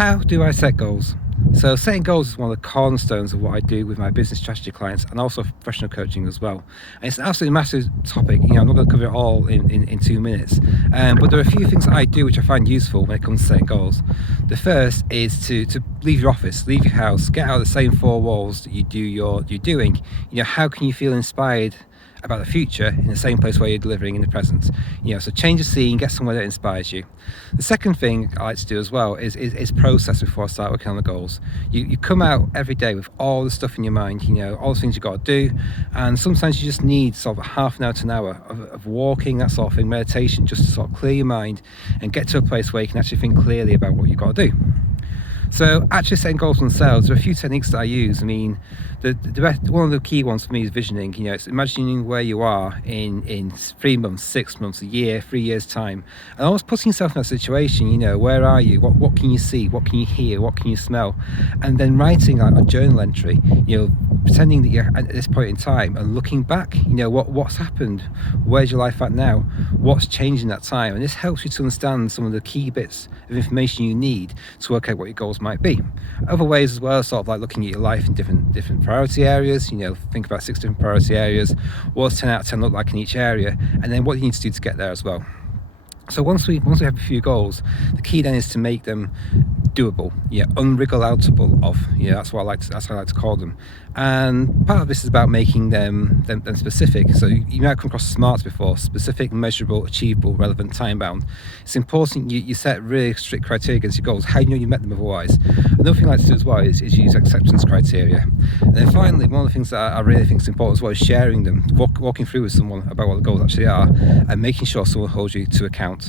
How do I set goals? So setting goals is one of the cornerstones of what I do with my business strategy clients and also professional coaching as well. And it's an absolutely massive topic. I'm not going to cover it all in 2 minutes. But there are a few things that I do which I find useful when it comes to setting goals. The first is to leave your office, leave your house, get out of the same four walls that you're doing. How can you feel inspired about the future in the same place where you're delivering in the present? So change the scene, get somewhere that inspires you. The second thing I like to do as well is process before I start working on the goals. You come out every day with all the stuff in your mind, all the things you've got to do, and sometimes you just need sort of half an hour to an hour of walking, that sort of thing, meditation, just to sort of clear your mind and get to a place where you can actually think clearly about what you've got to do. So actually setting goals themselves, there are a few techniques that I use. One of the key ones for me is visioning. It's imagining where you are in 3 months, 6 months, a year, 3 years time, and always putting yourself in that situation. Where are you? What can you see? What can you hear? What can you smell? And then writing like a journal entry. Pretending that you're at this point in time and looking back. What's happened? Where's your life at now? What's changed in that time? And this helps you to understand some of the key bits of information you need to work out what your goals might be. Other ways as well, sort of like looking at your life in different priority areas. Think about 6 different priority areas. What does 10 out of 10 look like in each area? And then what you need to do to get there as well. So once we have a few goals, the key then is to make them doable, unwriggle-outable of. That's how I like to call them. And part of this is about making them specific. So you might have come across SMART before: specific, measurable, achievable, relevant, time-bound. It's important you set really strict criteria against your goals. How do you know you met them otherwise? Another thing I like to do as well is use acceptance criteria. And then finally, one of the things that I really think is important as well is sharing them, walking through with someone about what the goals actually are, and making sure someone holds you to account.